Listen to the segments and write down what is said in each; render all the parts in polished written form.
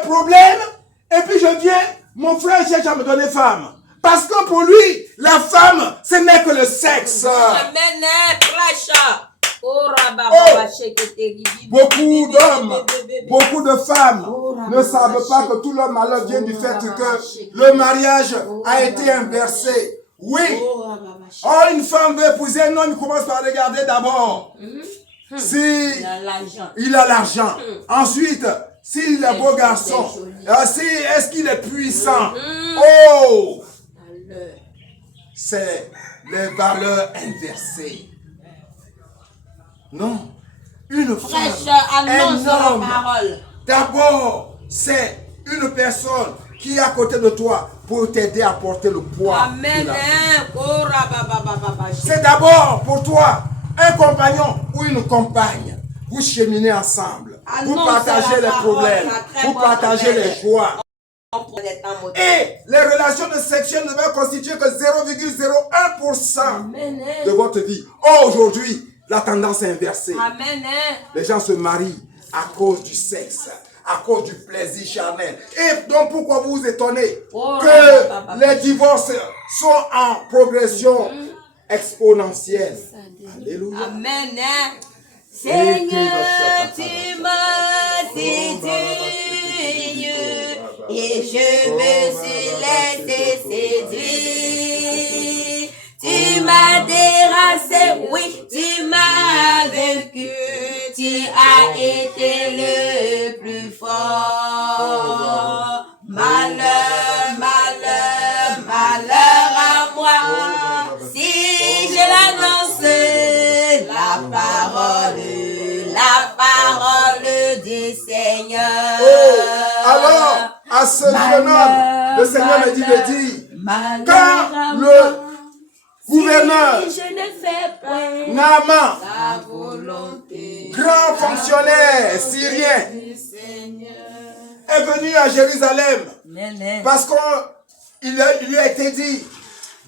problème, et puis je viens, mon frère cherche à me donner femme. Parce que pour lui, la femme, ce n'est que le sexe. Amen. Beaucoup d'hommes, beaucoup de femmes ne savent pas que tout leur malheur vient du fait que le mariage a été inversé. Oui. Oh, une femme veut épouser un homme, il commence par regarder d'abord si il a l'argent. Ensuite, s'il est beau garçon. Est-ce qu'il est puissant? Oh! C'est les valeurs inversées. Non. Une femme, un homme, d'abord, c'est une personne qui est à côté de toi pour t'aider à porter le poids. Amen. C'est d'abord pour toi un compagnon ou une compagne. Vous cheminez ensemble. Vous partagez les problèmes. Vous partagez les joies. Et les relations sexuelles ne vont constituer que 0,01% de votre vie. Aujourd'hui, la tendance est inversée. Amen. Les gens se marient à cause du sexe, à cause du plaisir charnel. Et donc pourquoi vous vous étonnez que les divorces sont en progression exponentielle? Alléluia. Amen. Seigneur, tu m'as séduit et je me suis laissé séduire. Tu m'as dérassé, oui, tu m'as vaincu. Tu as été le plus fort. Malheur, malheur, malheur à moi. Si je l'annonce, la parole du Seigneur. Oh, alors, à ce jeune homme, le Seigneur me dit, quand le gouverneur Naaman, grand fonctionnaire syrien, est venu à Jérusalem parce qu'il lui a été dit,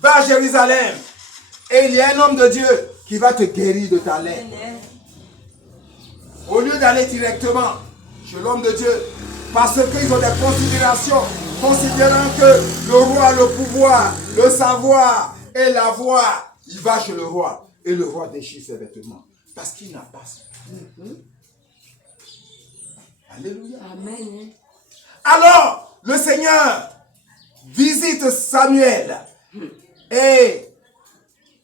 va à Jérusalem et il y a un homme de Dieu qui va te guérir de ta lèpre. Au lieu d'aller directement chez l'homme de Dieu, parce qu'ils ont des considérations, considérant que le roi a le pouvoir, le savoir et la voix, il va chez le roi et le roi déchire ses vêtements parce qu'il n'a pas su. Alléluia. Amen. Alors, le Seigneur visite Samuel et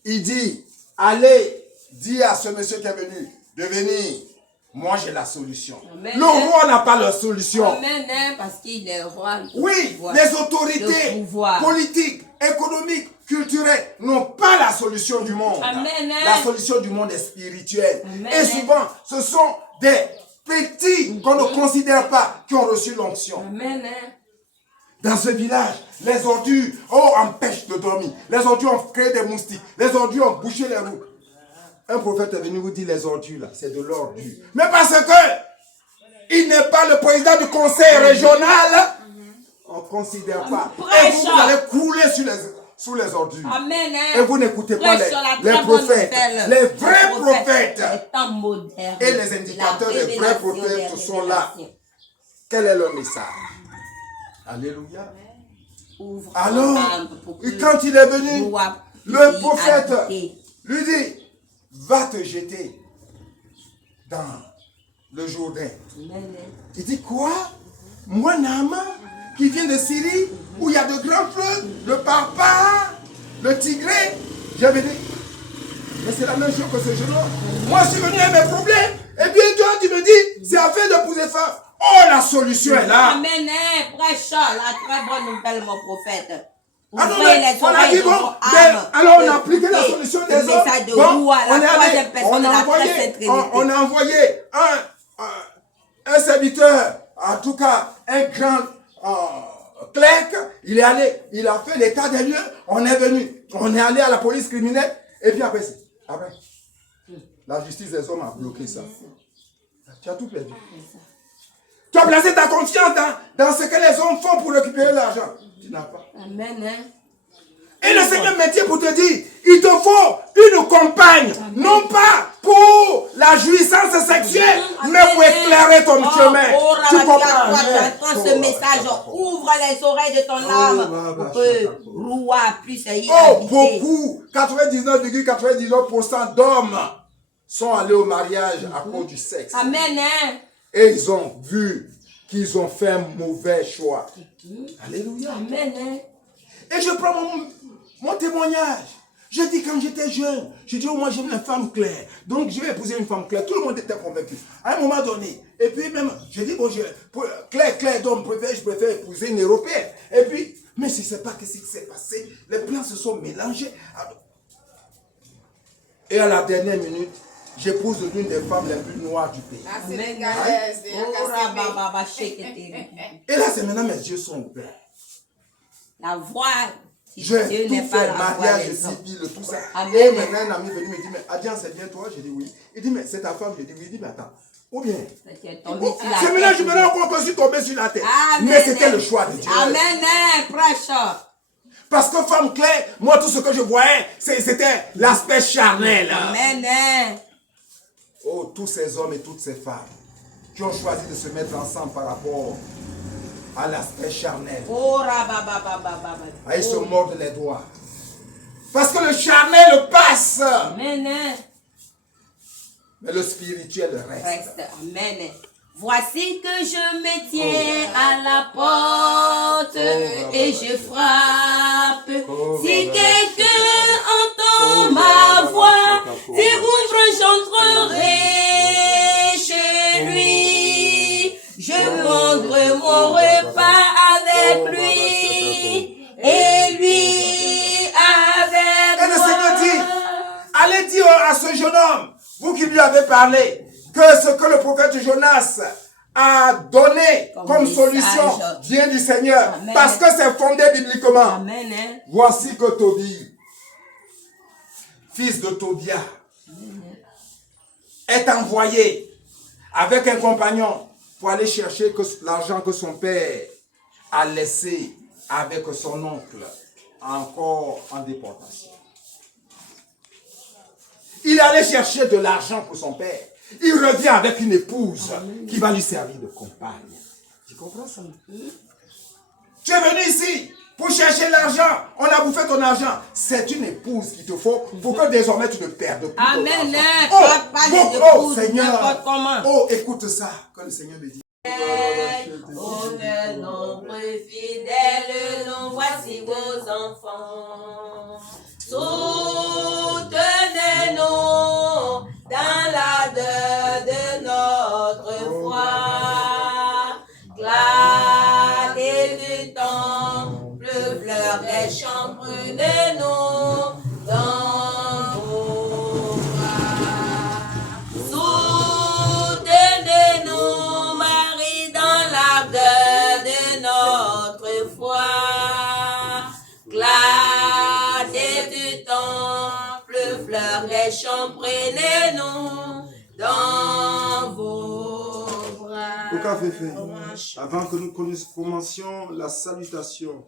il dit, allez, dis à ce monsieur qui est venu de venir. Moi, j'ai la solution. Amen. Le roi n'a pas la solution. Amen, parce qu'il est roi. Oui, les autorités politiques, économiques, culturelles n'ont pas la solution du monde. Amen. La solution du monde est spirituelle. Amen. Et souvent, ce sont des petits qu'on ne considère pas qui ont reçu l'onction. Amen. Dans ce village, les ordures empêchent de dormir. Les ordures ont créé des moustiques. Les ordures ont bouché les routes. Un prophète est venu vous dire les ordures là, c'est de l'ordure. Mais parce que il n'est pas le président du conseil régional, on ne considère pas. Et vous allez couler sous les ordures. Amen. Et vous n'écoutez pas les prophètes, les vrais prophètes. Et les indicateurs des vrais prophètes sont là. Quel est le message? Alléluia. Alors, quand il est venu, le prophète lui dit, va te jeter dans le Jourdain. Il dit quoi? Moi, Naaman, qui vient de Syrie, où il y a de grands fleuves, le Parpar, le Tigré. J'avais dit, mais c'est la même chose que ce jeune homme. Moi, je suis venu avec mes problèmes. Et bien, toi, tu me dis, c'est afin d'épouser femme. Oh, la solution est là. Amen. Prêche la très bonne nouvelle, mon prophète. On a dit bon, alors on a appliqué la solution des hommes. Bon, on a envoyé un serviteur, en tout cas un grand clerc, il est allé, il a fait l'état des lieux, on est venu, on est allé à la police criminelle, et puis après la justice des hommes a bloqué ça. Tu as tout perdu. Tu as placé ta confiance dans ce que les hommes font pour récupérer l'argent. Tu n'as pas. Amen. Et le Seigneur me dit pour te dire, il te faut une compagne, non pas pour la jouissance sexuelle, mais pour éclairer ton chemin. Tu comprends? Ce message ouvre les oreilles de ton âme pour que Roi puisse y habiter. Beaucoup, 99,99% d'hommes sont allés au mariage à cause du sexe. Amen. Et ils ont vu qu'ils ont fait un mauvais choix. Alléluia. Amen. Et je prends mon témoignage. Je dis quand j'étais jeune, je dis moi j'aime une femme claire. Donc je vais épouser une femme claire. Tout le monde était convaincu. À un moment donné. Et puis même, je dis bon, clair d'homme, je préfère épouser une européenne. Et puis, mais je ne sais pas ce qui s'est passé. Les plans se sont mélangés. Et à la dernière minute, j'épouse l'une des femmes les plus noires du pays. Et là, c'est maintenant mes yeux sont ouverts. La voix. J'ai tout fait, mariage, civil, tout ça. Et maintenant, un ami venu me dire, mais Adjan, c'est bien toi? J'ai dit oui. Il dit, mais c'est ta femme? J'ai dit oui. Il dit, mais attends. Ou bien, c'est maintenant je me rends compte que je suis tombé sur la tête. Mais c'était le choix de Dieu. Amen, prêcheur. Parce que femme claire, moi tout ce que je voyais, c'était l'aspect charnel. Amen. Oh, tous ces hommes et toutes ces femmes qui ont choisi de se mettre ensemble par rapport à l'aspect charnel. Ils se mordent les doigts. Parce que le charnel passe. Amen. Mais le spirituel reste. Amen. Voici que je me tiens à la porte et je frappe. Si quelqu'un entend ma voix, si ouvre, j'entrerai chez lui. Je mangerai mon repas avec lui et lui avec moi. Et le Seigneur dit, allez dire à ce jeune homme, vous qui lui avez parlé, que ce que le prophète Jonas a donné comme solution vient du Seigneur. Amen. Parce que c'est fondé bibliquement. Amen. Voici que Tobie, fils de Tobia, est envoyé avec un compagnon pour aller chercher l'argent que son père a laissé avec son oncle encore en déportation. Il allait chercher de l'argent pour son père. Il revient avec une épouse qui va lui servir de compagne. Tu comprends ça? Tu es venu ici pour chercher l'argent. On a bouffé ton argent. C'est une épouse qu'il te faut pour que désormais tu ne perdes plus. Amen. Oh, Seigneur. Oh, écoute ça que le Seigneur me dit. Oh, le nombre fidèle, nous voici vos enfants. Soutenez-nous dans la deuil de notre foi. Clarté du temple, fleur des champs, prenez-nous dans vos bras. Soutenez-nous, Marie, dans la deuil de notre foi. Clarté du temple, fleur des champs, prenez-nous dans vos bras. Avant que nous commencions la salutation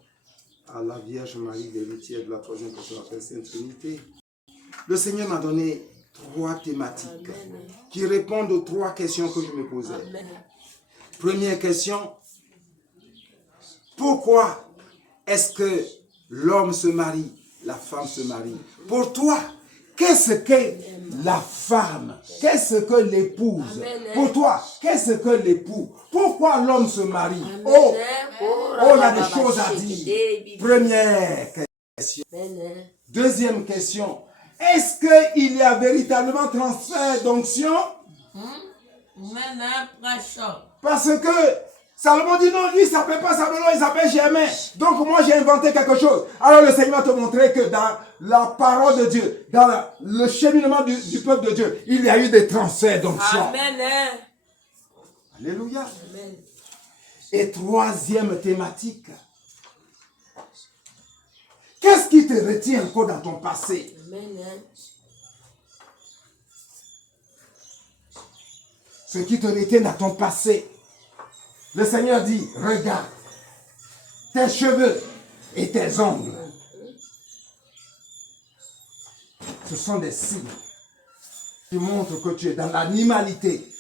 à la Vierge Marie, l'héritière de la troisième personne de la Sainte Trinité, le Seigneur m'a donné 3 thématiques qui répondent aux 3 questions que je me posais. Première question, pourquoi est-ce que l'homme se marie, la femme se marie? Pour toi, qu'est-ce que la femme? Qu'est-ce que l'épouse? Pour toi, qu'est-ce que l'époux? Pourquoi l'homme se marie? Oh, il y a des choses à dire. Première question. Deuxième question. Est-ce qu'il y a véritablement transfert d'onction? Parce que Salomon dit non, lui il ne s'appelle pas Salomon, il s'appelle Germain. Donc moi j'ai inventé quelque chose. Alors le Seigneur va te montrer que dans la parole de Dieu, dans le cheminement du peuple de Dieu, il y a eu des transferts d'onction. Amen. Alléluia. Amen. Et troisième thématique. Qu'est-ce qui te retient encore dans ton passé? Amen. Ce qui te retient dans ton passé. Le Seigneur dit, regarde, tes cheveux et tes ongles. Ce sont des signes qui montrent que tu es dans l'animalité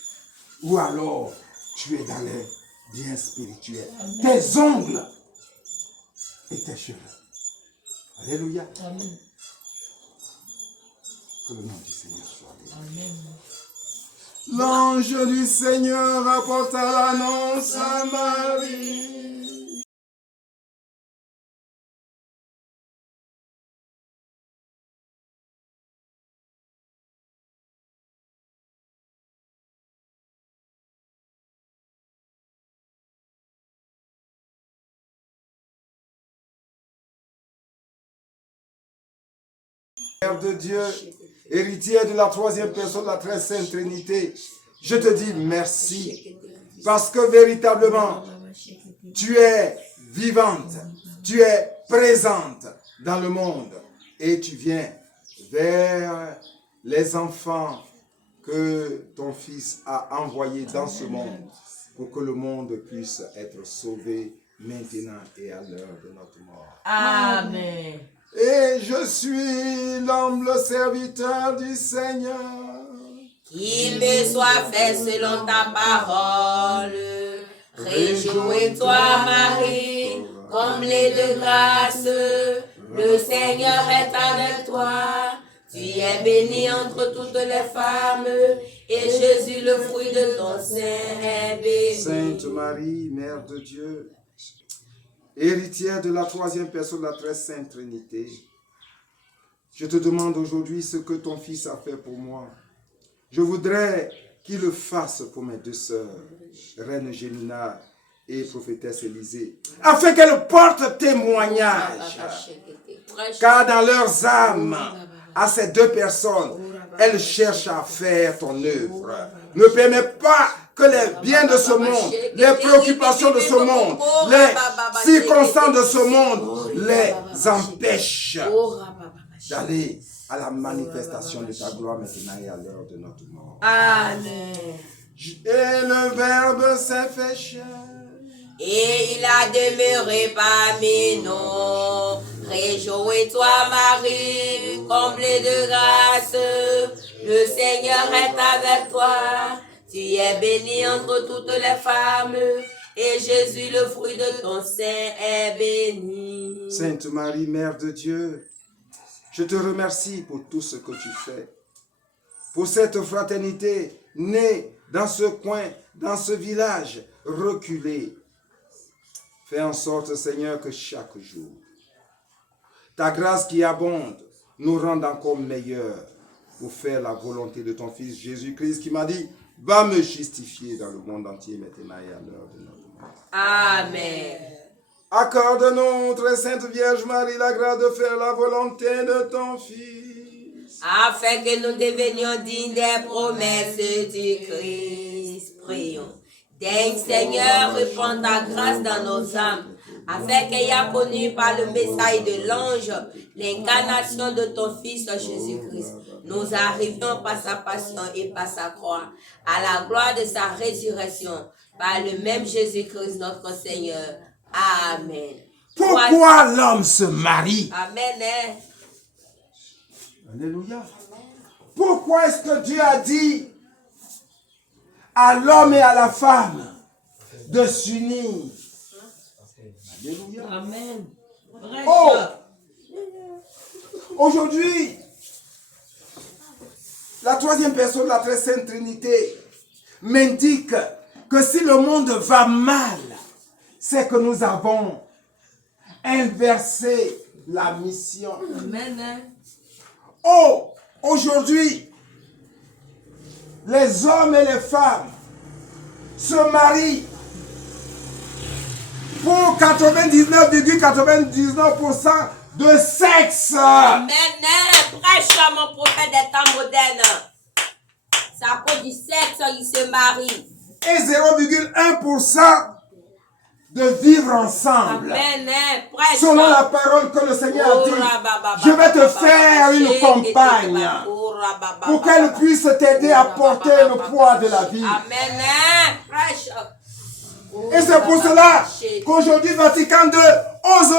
ou alors tu es dans les biens spirituels. Tes ongles et tes cheveux. Alléluia. Amen. Que le nom du Seigneur soit béni. Amen. L'ange du Seigneur apporta l'annonce à Marie. Père de Dieu, héritier de la troisième personne de la très sainte Trinité, je te dis merci parce que véritablement, tu es vivante, tu es présente dans le monde et tu viens vers les enfants que ton Fils a envoyés dans ce monde pour que le monde puisse être sauvé maintenant et à l'heure de notre mort. Amen. Et je suis l'humble serviteur du Seigneur. Qu'il me soit fait selon ta parole. Réjouis-toi, Marie, comblée de grâce. Le Seigneur est avec toi. Tu es bénie entre toutes les femmes. Et Jésus, le fruit de ton sein, est béni. Sainte Marie, Mère de Dieu, héritière de la troisième personne de la très sainte Trinité, je te demande aujourd'hui ce que ton Fils a fait pour moi. Je voudrais qu'il le fasse pour mes deux sœurs, Reine Gémina et prophétesse Élisée, afin qu'elles portent témoignage. Car dans leurs âmes, à ces deux personnes, elles cherchent à faire ton œuvre. Ne permets pas que les biens de ce monde, les préoccupations de ce monde, les circonstances de ce monde les empêchent d'aller à la manifestation de ta gloire maintenant et à l'heure de notre mort. Amen. Et le Verbe s'est fait chair. Et il a demeuré parmi nous. Réjouis-toi, Marie, comblée de grâce. Le Seigneur est avec toi. Tu es bénie entre toutes les femmes. Et Jésus, le fruit de ton sein, est béni. Sainte Marie, Mère de Dieu, je te remercie pour tout ce que tu fais. Pour cette fraternité née dans ce coin, dans ce village reculé. Fais en sorte, Seigneur, que chaque jour, ta grâce qui abonde nous rende encore meilleurs pour faire la volonté de ton Fils Jésus-Christ qui m'a dit, va me justifier dans le monde entier maintenant et à l'heure de notre mort. Amen. Accorde-nous, très Sainte Vierge Marie, la grâce de faire la volonté de ton Fils. Afin que nous devenions dignes des promesses du Christ. Prions. Daigne, Seigneur, répand ta grâce dans nos âmes, afin qu'ayant connu par le message de l'ange l'incarnation de ton Fils Jésus-Christ, nous arrivions par sa passion et par sa croix à la gloire de sa résurrection, par le même Jésus-Christ notre Seigneur. Amen. Pourquoi l'homme se marie? Amen. Alléluia. Pourquoi est-ce que Dieu a dit à l'homme et à la femme de s'unir? Alléluia. Amen. Oh! Aujourd'hui, la troisième personne de la très sainte Trinité m'indique que si le monde va mal, c'est que nous avons inversé la mission. Amen. Oh, aujourd'hui, les hommes et les femmes se marient pour 99,99% de sexe. Amen. Prêche mon prophète des temps modernes. C'est à cause du sexe qu'ils se marient. Et 0,1% de vivre ensemble. Amen. Selon la parole que le Seigneur a dit, je vais te faire une compagne pour qu'elle puisse t'aider à porter le poids de la vie. Amen. Et c'est pour cela qu'aujourd'hui Vatican II ose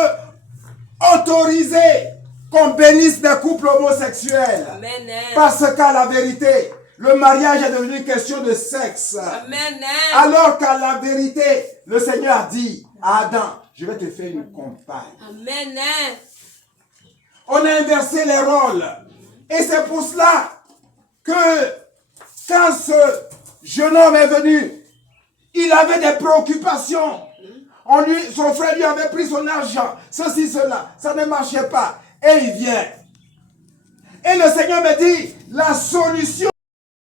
autoriser qu'on bénisse des couples homosexuels. Amen. Parce qu'à la vérité, le mariage est devenu une question de sexe. Amen. Alors qu'à la vérité, le Seigneur dit à Adam, je vais te faire une compagne. Amen. On a inversé les rôles. Et c'est pour cela que quand ce jeune homme est venu, il avait des préoccupations. Son frère lui avait pris son argent, ceci, cela. Ça ne marchait pas. Et il vient. Et le Seigneur me dit, la solution